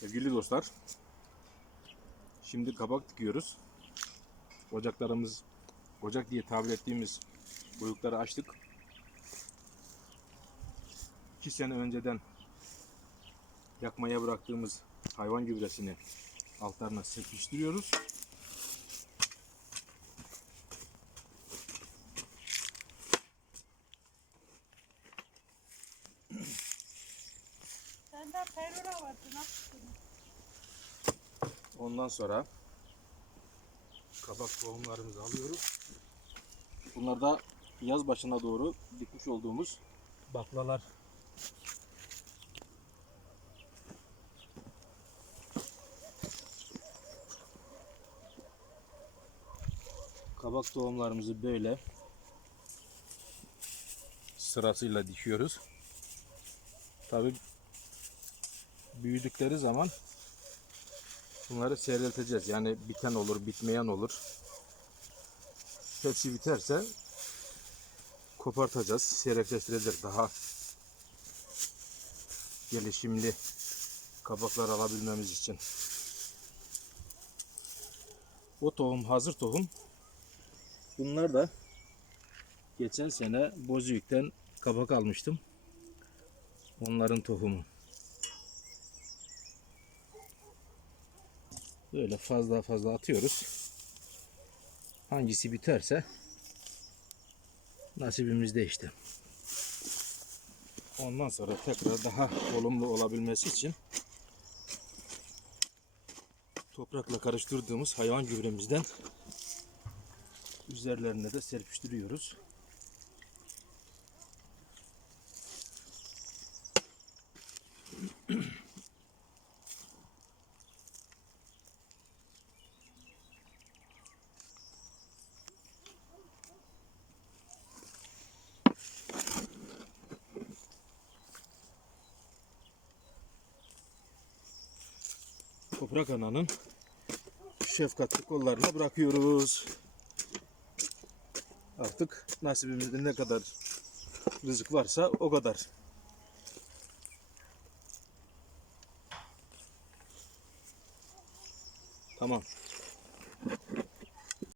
Sevgili dostlar, şimdi kabak dikiyoruz. Ocaklarımız, ocak diye tabir ettiğimiz kuyukları açtık. İki sene önceden yakmaya bıraktığımız hayvan gübresini altlarına serpiştiriyoruz. Ondan sonra kabak tohumlarımızı alıyoruz. Bunlar da yaz başına doğru dikmiş olduğumuz baklalar. Kabak tohumlarımızı böyle sırasıyla dikiyoruz. Tabi büyüdükleri zaman Bunları seyrelteceğiz. Yani biten olur, bitmeyen olur. Hepsi biterse kopartacağız. Seyrekleştirecek daha gelişimli kabaklar alabilmemiz için. O tohum hazır tohum. Bunlar da geçen sene Bozüyük'ten kabak almıştım. Onların tohumu. Böyle fazla fazla atıyoruz. Hangisi biterse nasibimizde işte. Ondan sonra tekrar daha olumlu olabilmesi için toprakla karıştırdığımız hayvan gübremizden üzerlerine de serpiştiriyoruz. Toprak Ana'nın şefkatli kollarına bırakıyoruz. Artık nasibimizde ne kadar rızık varsa o kadar. Tamam.